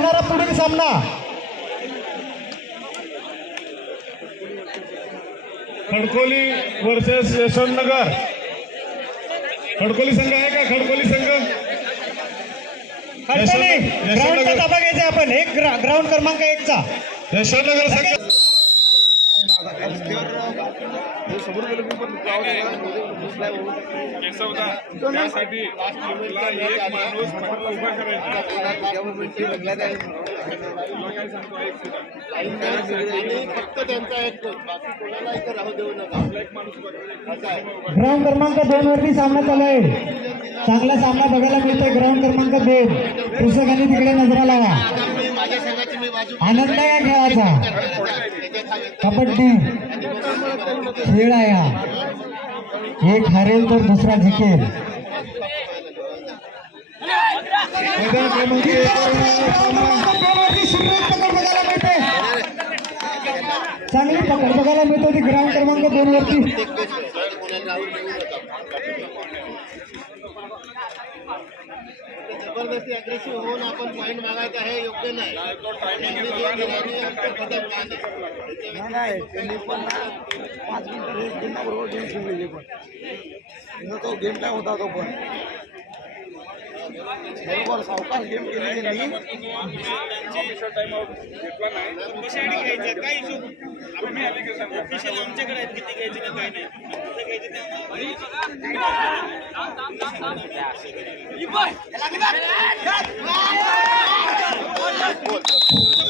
होणारा पुढील सामना. खडकोली वर्सेस यशवंतनगर. खडकोली संघ आहे का? खडकोली संघ? ग्राउंडचा ताबा घ्यायचा आपण. एक ग्रा- ग्राउंड क्रमांक एकचा यशवंतनगर संघ त्यासाठी एक माणूस उभा करायचा. फक्त त्यांचा एक कोणाला इथं राहू देऊ नका आपला एक माणूस ग्राउंड क्रमांक दोन वरती सामना चालू आहे. चांगला सामना बघायला मिळतोय. ग्राउंड क्रमांक दोन. पुस्तकांनी तिकडे नजरा लावा. आनंद आहे या खेळाचा. कबड्डी. खेळ आहे हा. एक हरेल तर दुसरा जिंकेल. चांगली पकड बघायला मिळतो ती ग्राउंड क्रमांक दोन वरती प्रत्येक बेस्ट आहे. कोणाला राहू देऊ नका जबरदस्ती अग्रेसिव्ह होऊन आपण पॉईंट मागायचा हे योग्य नाही त्यांनी जे ना केलं ते नाही. गेम काय होता तो पण बरोबर सावकाश गेम केली त्यांनी टाइम आउट घेतला नाही आम्ही ऍप्लिकेशन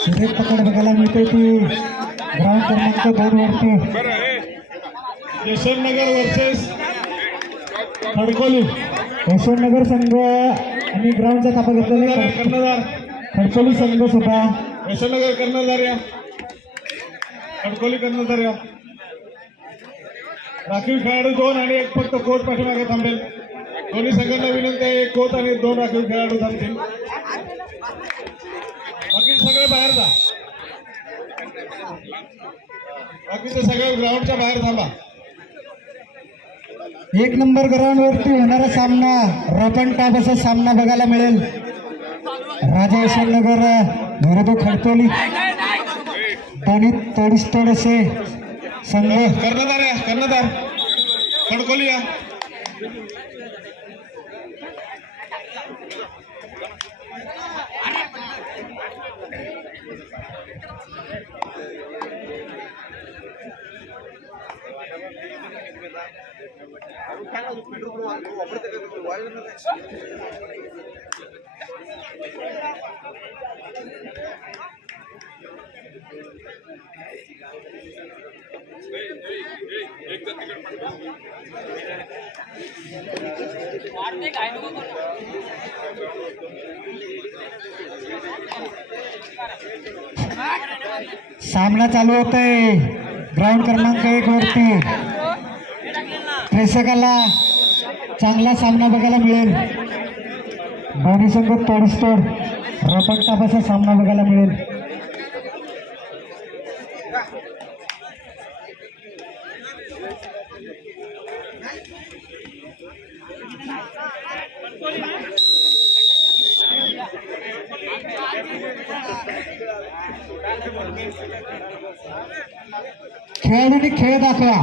सुरेख पकड बघायला मिळते ती. ग्राउंड क्रमांक दोन वरती. बरं यशवंतनगर वर्सेस खडकोली. यशवंतनगर संघ आणि ग्राउंडचा ताबा घेतलेला कर्णधार खडकोली संघ सुद्धा यशवंतनगर कर्णधार या. खडकोली कर्णधार या. राखीव खेळाडू दोन आणि एक फक्त कोच पाठीमागे थांबेल. दोन्ही संघांना विनंती आहे एक कोच आणि दोन राखीव खेळाडू थांबतील. बाकी सगळे बाहेर जा. बाकीचे सगळे ग्राउंडच्या बाहेर थांबा. एक नंबर ग्राउंड वरती होणारा सामना रपण टाप असा सामना बघायला मिळेल. राजा यशवंतनगर विरुद्ध खडतोली. दोन्ही तोडीस तोड असे. संघ कर्णधार या कर्णधार. खडकोली या सामना चालू होत आहे ग्राउंड क्रमांक एक वरती. प्रेक्षकाला चांगला सामना बघायला मिळेल. दोन्ही संघ तोडस्तोड रपट टापाचा सामना बघायला मिळेल. खेळाडूंनी खेळ दाखवा.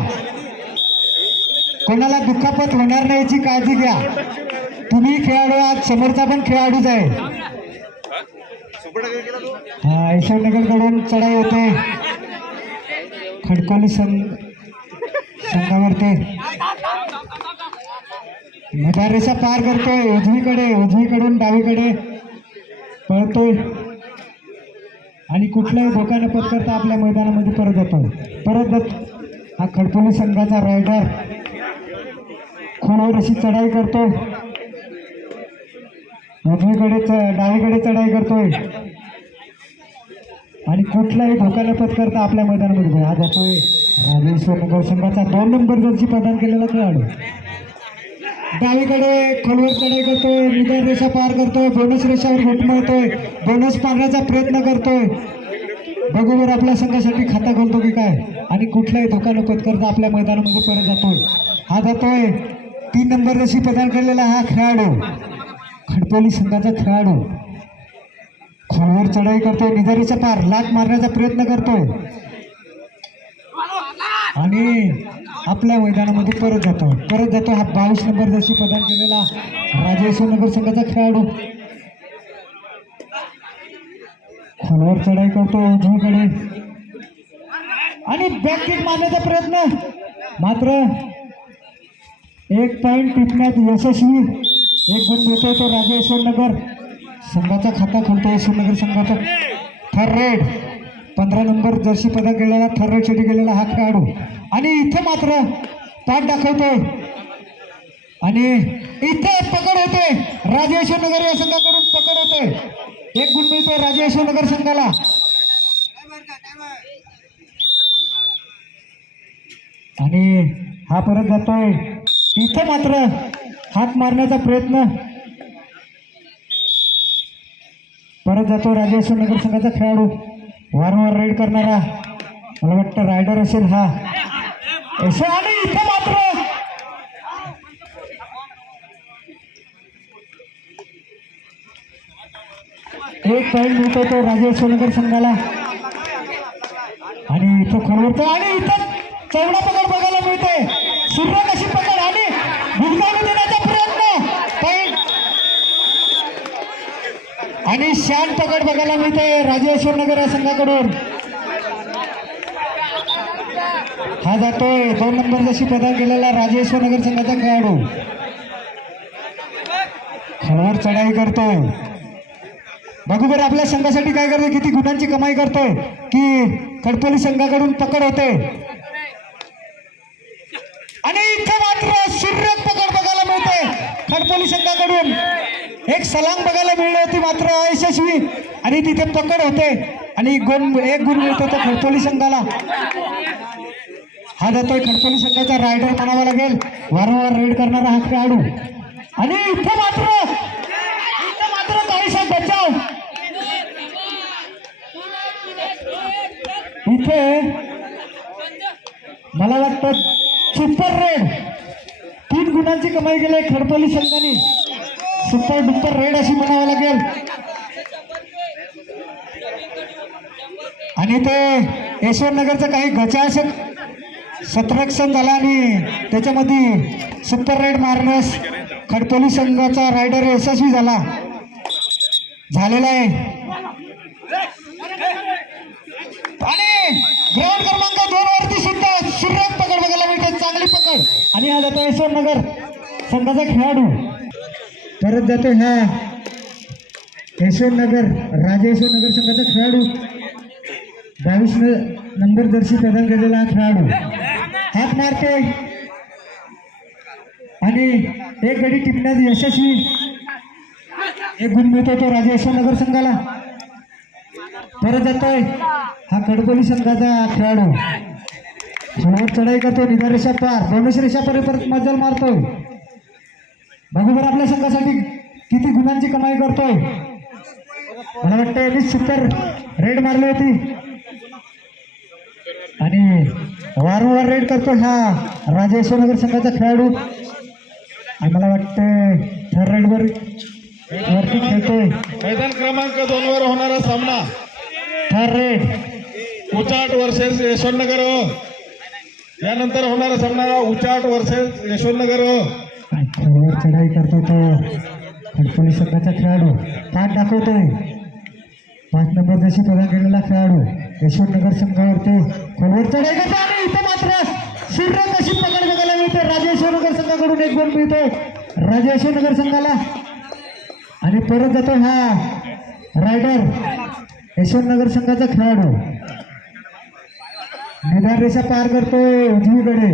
कोणाला दुखापत होणार नाही याची काळजी घ्या. तुम्ही खेळाडू आज समोरचा पण खेळाडूच आहे. हा यशवनगरकडून चढाई होते. खडकोली संघ संघावरती. मधारेषा पार करतोय उजवीकडे उजवीकडून डावीकडे. पळतोय. आणि कुठलाही धोका न पत्करता आपल्या मैदानामध्ये परत येतो. परत जात हा खडपोली संघाचा रायडर खोलवर अशी चढाई करतो. उजवीकडे डावीकडे चढाई करतोय. आणि कुठलाही धोका न पत्करता आपल्या मैदानामध्ये. हा जातोय राजेश्वर नगर संघाचा दोन नंबर जर्सी प्रदान केलेला खेळाडू. डावीकडे खोलवर चढाई करतोय निदान रेषा पार करतोय बोनस रेषावर घुटमळतोय बोनस पाडण्याचा प्रयत्न करतोय. बघूवर आपल्या संघासाठी खाता खोलतो की काय. आणि कुठलाही धोका नकोत करतो आपल्या मैदानामध्ये परत जातोय. हा जातोय. तीन नंबर जशी प्रदान केलेला हा खेळाडू. खडपोली संघाचा खेळाडू. खोलवर चढाई करतोय निधारीचा पार लाट मारण्याचा प्रयत्न करतोय. आणि आपल्या मैदानामध्ये परत जातो. परत जातो हा बावीस नंबर जशी प्रदान केलेला राजेश्वर नगर संघाचा खेळाडू. खोलवर चढाई करतो उजवीकडे. आणि बॅक किक मारण्याचा प्रयत्न. मात्र एक पॉईंट टिपण्यात यशस्वी एक गुण मिळतोय तो राजेश्वर नगर. संघाचा खाता खोलतो यशवंतनगर संघाचा. थर रेड पंधरा नंबर जर्सी पदक गेलेला थर्रल शेटी गेलेला हा खेळाडू. आणि इथं मात्र पाठ दाखवतोय. आणि इथे पकड होते. राजेश नगर या संघाकडून पकड होते. एक गुण मिळतोय राजेश्वर नगर संघाला. आणि हा परत जातोय. इथं मात्र हात मारण्याचा प्रयत्न. परत जातो राजेश्वर नगर संघाचा खेळाडू. वारंवार राईड करणारा मला वाटतं रायडर असेल हा. असं आणि इथं मात्र. एक पॉईंट मिळतो तो राजेश नगर संघाला. आणि इथं खोलवतो आणि इथं चौडा पकड बघायला मिळते सूर्य कशी पकड आणि गुंतवणूक देण्याचा प्रयत्न. पॉईंट आणि शान पकड बघायला मिळते राजेश्वर नगर या संघाकडून. हा जातोय. दोन नंबर जशी प्रदान केलेला राजेश्वर नगर संघाचा खेळाडू. खालवर चढाई करतोय. बघू बरं आपल्या संघासाठी काय करतोय? किती गुणांची कमाई करतोय? की खडपोली संघाकडून पकड होते. आणि इथं मात्र सूर्य पकड बघायला मिळते खडपोली संघाकडून. एक सलांग बघायला मिळली होती मात्र अयशस्वी. आणि तिथे पकड होते. आणि गुण एक गुण मिळतो तो खडपोली संघाला. हा जातोय खडपोली संघाचा रायडर म्हणावा लागेल. वारंवार रेड करणारा हा खेळाडू. आणि इथे मात्र इथे मात्र काहीसा बचाव. इथे मला वाटतं सुपर रेड तीन गुणांची कमाई केली आहे खडपोली संघाने. सुपर डुपर रेड अशी म्हणावं लागेल. आणि ते यशवंतनगरचं काही गचा असं सतरक्षण झाला आणि त्याच्यामध्ये सुपर रेड मारण्यास खडपोली संघाचा रायडर यशस्वी झाला. झालेला आहे. आणि ग्राउंड क्रमांक दोन वरती सुद्धा सुरत पकड बघायला मिळते. चांगली पकड. आणि हा जातो यशवंतनगर संघाचा खेळाडू. परत जातो ह्या. यशवंतनगर राजा यशवंतनगर संघाचा खेळाडू. बावीस नंबर दर्शी प्रदान केलेला हा खेळाडू. हात मारतोय. आणि एक गडी टिपण्यात यशस्वी. एक गुण मिळतो तो राजा यशवंतनगर संघाला. परत जातोय. हा कडकोली संघाचा खेळाडू. चढाई करतो निधारेषा पार दोनशे रेषा परत मजल मारतोय. बघू बरं आपल्या संघासाठी किती गुणांची कमाई करतोय? मला वाटतं यांनी सुपर रेड मारली होती. आणि वारंवार रेड करतो हा राजेश्वरनगर संघाचा खेळाडू. आणि मला वाटतं थर्ड रेडवर वरती खेळतोय. मैदान क्रमांक दोन वर होणारा सामना. Third raid. Uchat versus Yashwantnagar. हो. यानंतर होणारा सामना उचाट वर्सेस यशवंतनगर. हो. चढाई करतो तो. पोलीस संघाचा खेळाडू. पाठ दाखवतोय. पाच नंबर जशी प्रदान केलेला खेळाडू यशवंतनगर संघावरती खोलवर चढाई करतो आणि इथं मात्र सूर्य कशी पकड बघायला मिळते? राजेश्वरनगर संघाकडून एक गोल मिळतोय. राजेश्वरनगर संघाला आणि परत जातो हा रायडर. यशवंतनगर संघाचा खेळाडू. निधान रेषा पार करतो उजवीकडे.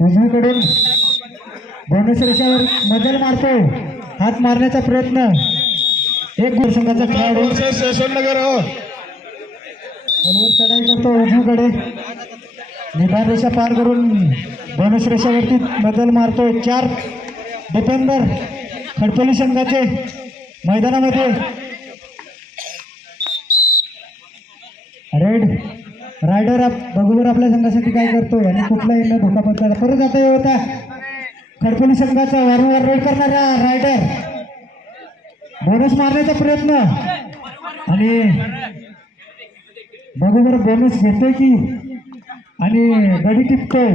उजवीकडून बोनस रेषावर मजल मारतोय हात मारण्याचा प्रयत्न. एक गोल संघाचा खेळाडू. हो. बरोबर चढाई करतो उजवीकडे. निधार रेषा पार करून बोनस रेषावरती बदल मारतोय चार डिफेंडर खडपोली संघाचे मैदानामध्ये. रेड रायडर आप बघूवर आपल्या संघासाठी काय करतोय आणि कुठलाही न धोका पत्करला परत जाता होता खडपोली संघाचा वारंवार रेड करणारा रायडर बोनस मारण्याचा प्रयत्न. आणि बघू बरं बोनस घेतोय की? आणि गडी टिपतोय.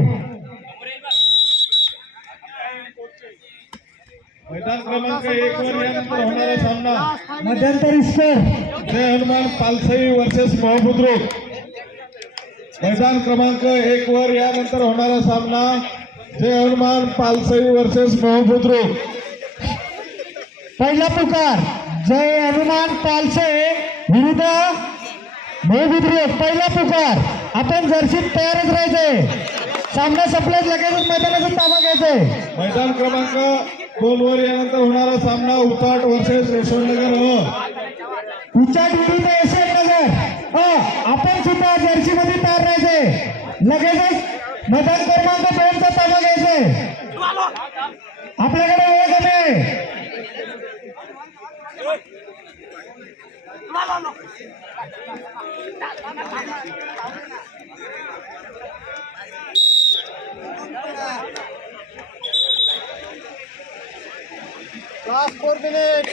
मैदान क्रमांक एक वर यानंतर होणारा सामना. मध्यंतरी स्कोर जय हनुमान पालसाई वर्सेस मोहबुद्रुक. मैदान क्रमांक एक वर यानंतर होणारा सामना. जय हनुमान पालसाई वर्सेस मोहबुद्रुक पहिला पुकार. जय हनुमान पालसे विरुद्ध मोहबुद्रुक पहिला पुकार. आपण जर्सीत तयारच राहायचंय सामना संपल्यास लगेचच मैदानाचा ताबा घ्यायचंय मैदान क्रमांक दोन वर यानंतर होणारा सामना उचाट वर्सेस यशवंतनगर हो. उच्चाट विरुद्ध यशवंत नगर अ, आपण सुद्धा जर्सी मध्ये तयार राहायचंय लगेचच मैदान क्रमांक दोनचा ताबा घ्यायचंय आपल्याकडे वेळ कमी आहे लास्ट फोर मिनिट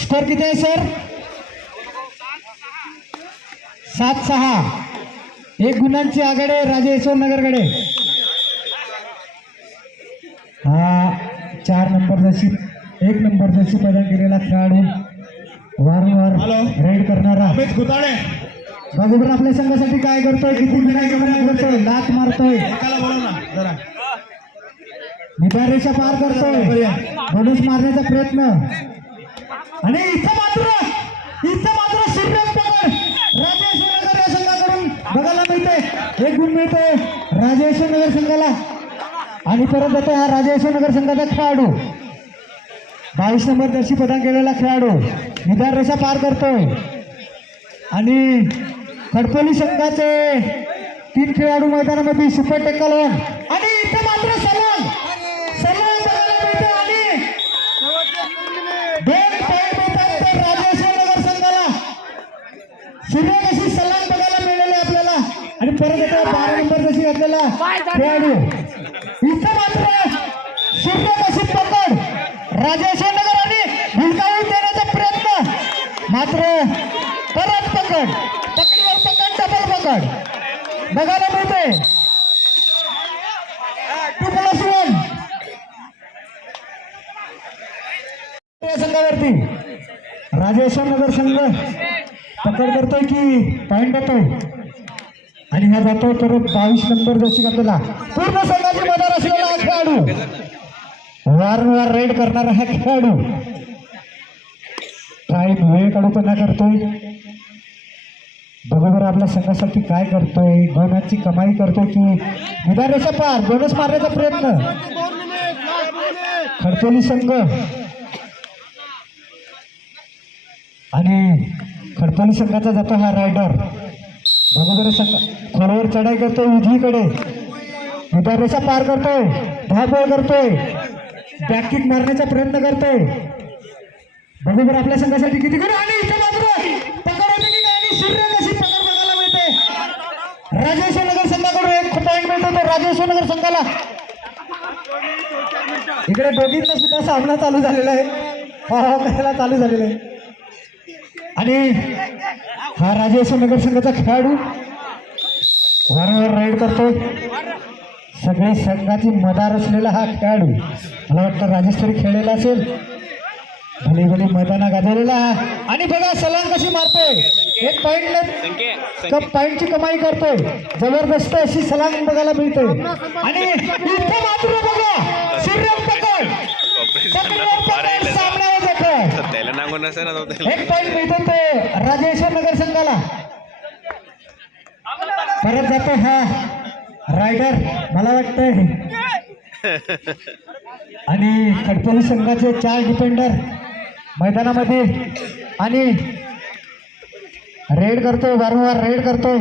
स्कोर किती आहे सर सात सहा। एक गुणांची आघाडी आहे राजे यशवंत नगरकडे हा चार नंबर जशी एक नंबर जशी पैदा केलेला खेळाडू. वारंवार. रेड करणारा. बघून आपल्या संघासाठी काय करतोय किती गुन्हा करतोय लात मारतोय. एकाला बोला ना जरा. निधारेषा पार करतोय. बोनस मारण्याचा प्रयत्न. आणि इथं मात्र इथं मात्र एक गुण मिळते राजेश्वर नगर संघाला. आणि परत जातो हा राजेश्वर नगर संघाचा खेळाडू. बावीस नंबर दर्शी प्रदान केलेला खेळाडू. निधार रेषा पार करतोय. आणि खडपोली संघाचे तीन खेळाडू मैदानामध्ये सुपर टेक्कलवन आणि इथे मात्र सलग सलग आणि दोन राजेश्वर नगर संघाला. सूर्य कशी सलग आणि परत येतो बारा नंबर जशी घातलेला खेळाडू. इथं मात्र पकड. राजेश्वर नगर आणि हुलकावून देण्याचा प्रयत्न. मात्र परत पकड. पकडीवर पकड डबल पकड. बघायला मिळते टू प्लस वन या संघावरती राजेश्वर नगर संघ पकड करतोय की पॉईंट देतोय? आणि हा जातो तर बावीस नंबर जशी घातलेला पूर्ण संघाची मदत असलेला हा खेळाडू. वारंवार रेड करणारा हा खेळाडू. काय वेळ काढूपणा करतोय. बरोबर आपल्या संघासाठी काय करतोय. गोनाची कमाई करतोय की निदारेषा पार. बोनस मारण्याचा प्रयत्न. खडतोली संघ. आणि खडतोली संघाचा जातो हा रायडर बरोबर खोलवर चढाई करतोय उजवीकडे. निदारेषा पार करतोय धावपळ करतोय. बॅकिक मारण्याचा प्रयत्न करतोय. बरोबर आपल्या संघासाठी किती करू. आणि इथे मात्र आणि सूर्य कशी पकड बघायला मिळते. राजेश्वर नगर संघाकडून एक पॉईंट मिळतो तो राजेश्वर नगर संघाला. इकडे दोघींचा सुद्धा सामना चालू झालेला आहे. हा करायला चालू झालेला आहे. आणि हा राजेश्वर नगर संघाचा खेळाडू. वारंवार राईड करतोय. सगळे संघाची मदार असलेला हा खेळाडू. मला वाटतं राजस्थरी खेळलेला असेल. भले भले मैदाना गाजवलेला आणि बघा सलाम कशी मारतोय. एक पॉइंट कप पॉइंटची कमाई करतोय. जबरदस्त अशी सलाम बघायला मिळते आणि इथं मात्र बघा सूर्य पकड पकडीवर एक पॉइंट मिळतो तो राजेश्वर नगर संघाला. परत जातो हा रायडर मला वाटतंय. आणि खडपोली संघाचे चार डिफेंडर मैदानामध्ये. आणि रेड करतोय वारंवार रेड करतोय.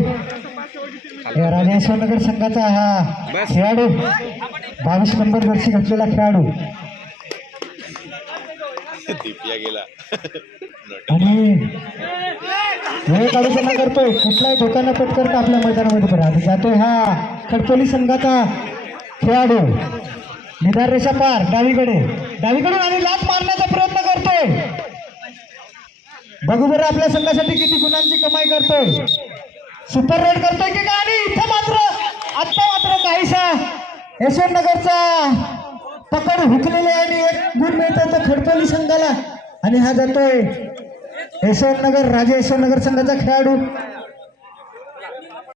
राजेश्वर नगर संघाचा हा खेळाडू. बावीस नंबर जर्सी घातलेला खेळाडू. दिप्या गेला. आणि काढूपणा करतोय. कुठलाही धोका न पत्करता आपल्या मैदानामध्ये पण आधी जातोय हा खडकोली संघाचा खेळाडू. निधार रेषा पार डावीकडे. डावीकडून आणि लात मारण्याचा प्रयत्न करतोय. बघू बरं आपल्या संघासाठी किती गुणांची कमाई करतोय. सुपर रेड करतोय की का आणि इथं मात्र आता मात्र काहीसा यशवंतनगरचा पकड हुकलेले आणि एक गुण मिळतात तर खडपली संघाला. आणि हा जातोय. यशवंतनगर राजे यशवंतनगर संघाचा खेळाडू.